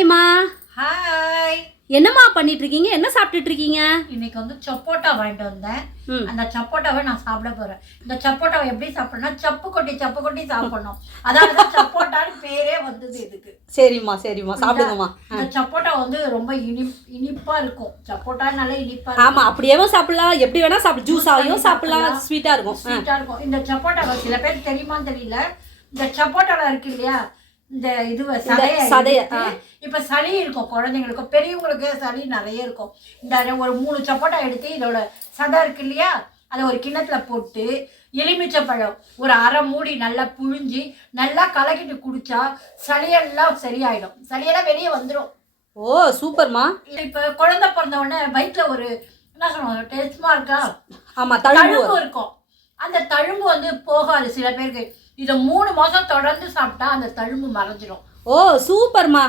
ஹாய்மா hi என்னம்மா பண்ணிட்டு இருக்கீங்க என்ன சாப்பிட்டுட்டு இருக்கீங்க இன்னைக்கு வந்து சப்போட்டா வாங்கிட்டு வந்தேன். அந்த சப்போட்டாவை நான் சாப்பிட போறேன். இந்த சப்போட்டாவை எப்படி சாப்பிடணும்னா சப்பு கொட்டி சப்பு கொட்டி சாப்பிடணும். அதாவது சப்போட்டான்னு பேரே வந்தது இதுக்கு. சரிம்மா சரிம்மா. சாப்பிடுங்கம்மா. இந்த சப்போட்டா வந்து ரொம்ப இனி இனிப்பா இருக்கும். சப்போட்டா நல்லா இனிப்பா இருக்கும். ஆமா அப்படியேவும் சாப்பிடலாம். எப்படி வேணா சாப்பிட ஜூஸாவையும் சாப்பிடலாம். சாப்பிடலாம். ஸ்வீட்டா இருக்கும். ஸ்வீட்டா இருக்கும். இந்த சப்போட்டாவை சில பேர் தெரியுமான்னு தெரியல. இந்த சப்போட்டால இருக்கு இல்லையா? இந்த இது சதைய இப்ப சளி இருக்கும் குழந்தைங்களுக்கு. பெரியவங்களுக்கு சளி நிறைய இருக்கும். இந்த ஒரு மூணு சப்போட்டா எடுத்து இதோட சதை இருக்கு இல்லையா? அதை ஒரு கிண்ணத்துல போட்டு எலுமிச்சை பழம் ஒரு அரை மூடி நல்லா புழிஞ்சி நல்லா கலக்கிட்டு குடிச்சா சளியெல்லாம் சரியாயிடும். சளியெல்லாம் வெளியே வந்துடும் ஓ சூப்பர்மா. இப்ப குழந்தை பிறந்த உடனே வயிற்றுல ஒரு என்ன சொல்லுவாங்க? டெஸ்மா இருக்கா? ஆமா தழும்பு இருக்கும். அந்த தழும்பு வந்து போகாது சில பேருக்கு. இதை மூணு மாசம் தொடர்ந்து சாப்பிட்டா அந்த தழும்பு மறைஞ்சிரும். ஓ சூப்பர்மா.